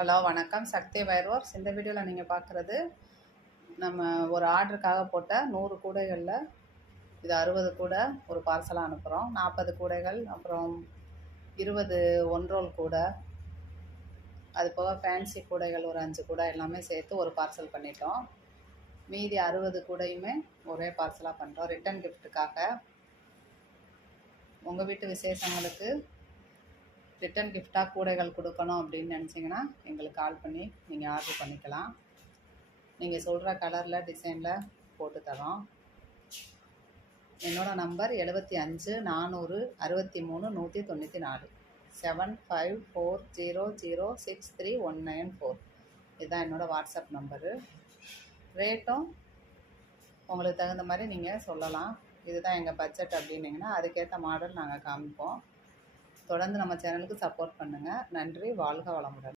Hello வணக்கம். சக்தி வைரோர்ஸ். இந்த வீடியோவில் நீங்கள் பார்க்குறது நம்ம ஒரு ஆர்டருக்காக போட்ட 100 கூடைகளில் இது 60 கூடை ஒரு பார்சலாக அனுப்புகிறோம். 40 கூடைகள், அப்புறம் 20 ஒன்ரோல் கூடை, அது போக ஃபேன்சி கூடைகள் ஒரு 5 கூடை எல்லாமே சேர்த்து ஒரு பார்சல் பண்ணிட்டோம். மீதி 60 கூடையுமே ஒரே பார்சலாக பண்ணுறோம் ரிட்டன் கிஃப்ட்டுக்காக. உங்கள் வீட்டு விசேஷங்களுக்கு ரிட்டன் கிஃப்டாக கூடைகள் கொடுக்கணும் அப்படின்னு நினச்சிங்கன்னா எங்களுக்கு கால் பண்ணி நீங்கள் ஆர்டர் பண்ணிக்கலாம். நீங்கள் சொல்கிற கலரில் டிசைனில் போட்டு தரோம். என்னோடய நம்பர் 75 400 63 194 7540063194. இதுதான் என்னோடய வாட்ஸ்அப் நம்பரு. ரேட்டும் உங்களுக்கு தகுந்த மாதிரி நீங்கள் சொல்லலாம். இதுதான் எங்கள் பட்ஜெட் அப்படின்னிங்கன்னா அதுக்கேற்ற மாடல் நாங்கள் காமிப்போம். தொடர்ந்து நம்ம சேனலுக்கு சப்போர்ட் பண்ணுங்கள். நன்றி. வாழ்க வளமுடன்.